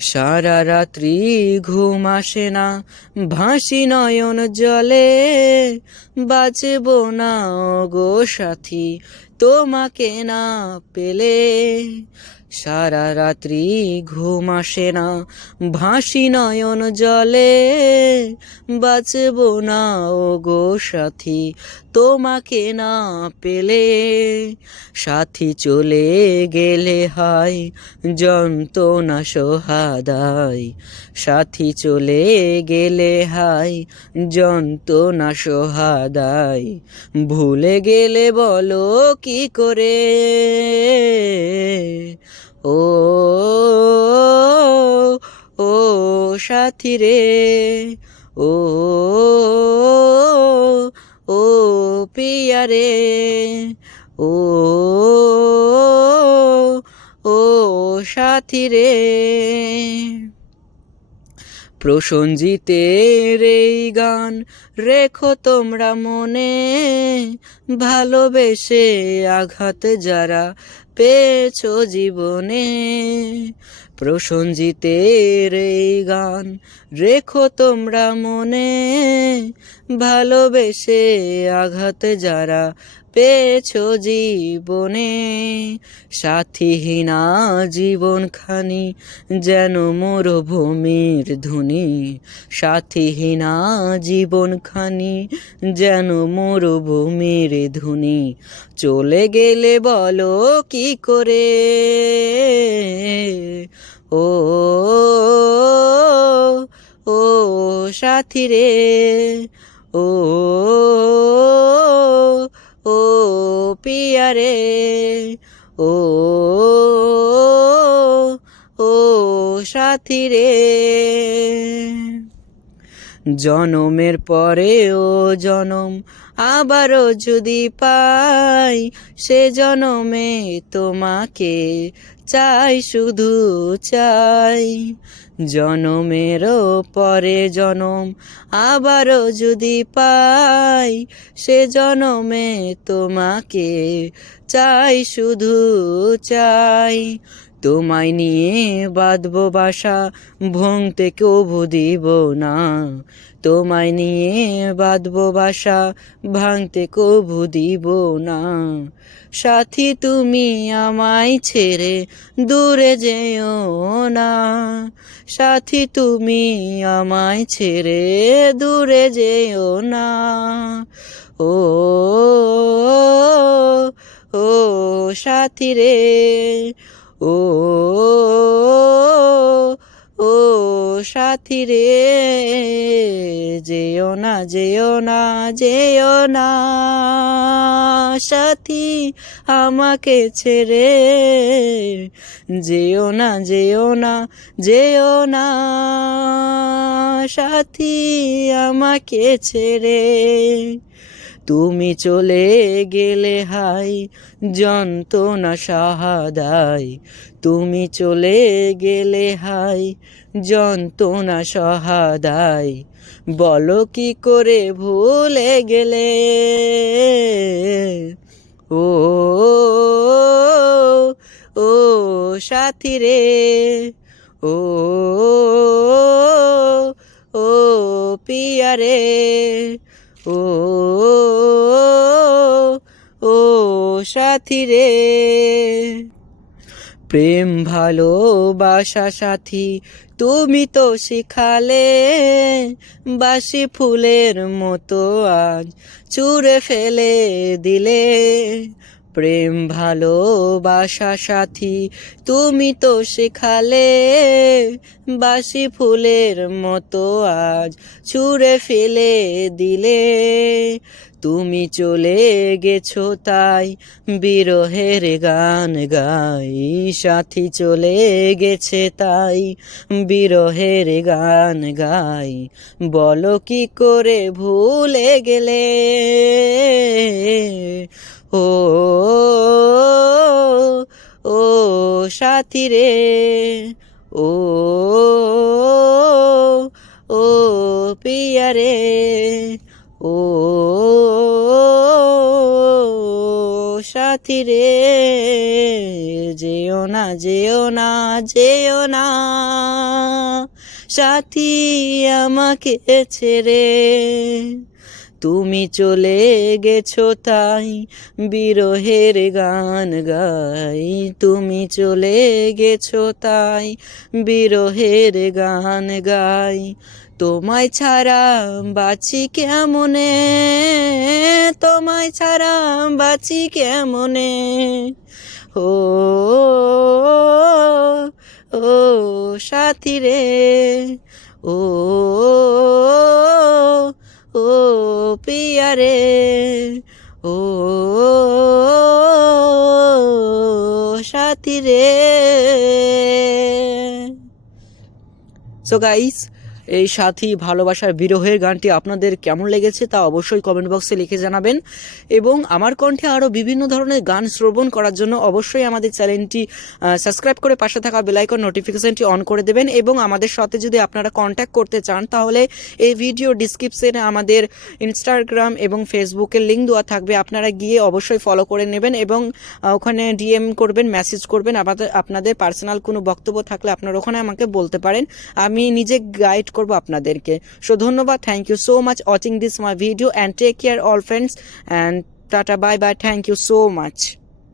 সারা রাত্রি ঘুম আসে না, ভাসি নয়ন জলে, বাঁচব না গো সাথী তোমাকে না পেলে। সারা রাত্রি ঘুম আসে না, ভাসি নয়ন জলে, বাঁচব না গো সাথী তোমাকে না পেলে। সাথী চলে গেলে হায় যন্ত্রণা সোহাদাই, সাথী চলে গেলে হায় যন্ত্রণা সোহাদাই, ভুলে গেলে বলো কি করে। ও ও সাথী রে, ও ও পিয়া রে, ও ও সাথী রে। প্রসঞ্জিতের এই গান রেখো তোমরা মনে, ভালোবেসে আঘাত যারা পেয়েছো জীবনে। প্রসঞ্জিতের এই গান রেখো তোমরা মনে, ভালোবেসে আঘাত যারা পেয়েছো জীবনে। সাথীহীনা জীবনখানি যেন মরুভূমির ধুনি, সাথীহীনা জীবনখানি যেন মরুভূমির ধুনি, চলে গেলে বলো কি করে। ও ও সাথী রে, ও ও পিয়া রে, ও ও সাথী রে। জনমের পরে ও জনম আবারও যদি পাই, সে জনমে তোমাকে চাই শুধু চাই। জনমেরও পরে জনম আবারও যদি পাই, সে জনমে তোমাকে চাই শুধু চাই। তোমায় নিয়ে বাঁধবো বাসা, ভাঙতে কভু দিব না। তোমায় নিয়ে বাঁধবো বাসা, ভাঙতে কভু দিব না। সাথী তুমি আমায় ছেড়ে দূরে যেও না, সাথী তুমি আমায় ছেড়ে দূরে যেও না। ও ও সাথী রে, ও ও সাথী রে, যেও না যেও না যেও না সাথী আমাকে ছেড়ে, যেও না যেও না যেও না সাথী আমাকে ছেড়ে। তুমি চলে গেলে হায় যন্ত্রণা সহাদাই, তুমি চলে গেলে হায় যন্ত্রণা সহাদাই, বলো কি করে ভুলে গেলে। ও ও সাথী রে, ও ও পিয়া রে, ও ও সাথী রে। প্রেম ভালোবাসা সাথী তুমি তো শিখালে, বাসি ফুলের মতো আজ ছুঁড়ে ফেলে দিলে। প্রেম ভালোবাসা সাথী তুমি তো শেখালে, বাসি ফুলের মতো আজ ছুঁড়ে ফেলে দিলে। তুমি চলে গেছো তাই বিরহের গান গাই, সাথী চলে গেছে তাই বিরহের গান গাই, বলো কি করে ভুলে গেলে। ও ও সাথী রে, ও ও পিয়া রে, ও সাথী রে যেও না যেও না যেও না সাথী আমাকে ছেড়ে। তুমি চলে গেছো তাই বিরহের গান গাই, তুমি চলে গেছো তাই বিরহের গান গাই। তোমায় ছাড়া বাঁচি কেমনে, তোমায় ছাড়া বাঁচি কেমনে, ও ও সাথী রে, ও ও পিয়া রে, ও সাথী রে। সো গাইস, এই সাথী ভালোবাসার বিরহের গানটি আপনাদের কেমন লেগেছে তা অবশ্যই কমেন্ট বক্সে লিখে জানাবেন, এবং আমার কণ্ঠে আরও বিভিন্ন ধরনের গান শ্রবণ করার জন্য অবশ্যই আমাদের চ্যানেলটি সাবস্ক্রাইব করে পাশে থাকা বেল আইকন নোটিফিকেশনটি অন করে দেবেন। এবং আমাদের সাথে যদি আপনারা কন্ট্যাক্ট করতে চান তাহলে এই ভিডিও ডিসক্রিপশনে আমাদের ইনস্টাগ্রাম এবং ফেসবুকের লিঙ্ক দেওয়া থাকবে, আপনারা গিয়ে অবশ্যই ফলো করে নেবেন এবং ওখানে ডিএম করবেন, মেসেজ করবেন। আপনাদের পার্সোনাল কোনো বক্তব্য থাকলে আপনারা ওখানে আমাকে বলতে পারেন, আমি নিজে গাইড করব আপনাদেরকে। সো ধন্যবাদ, thank you so much watching this my video and take care all friends and tata bye bye, thank you so much.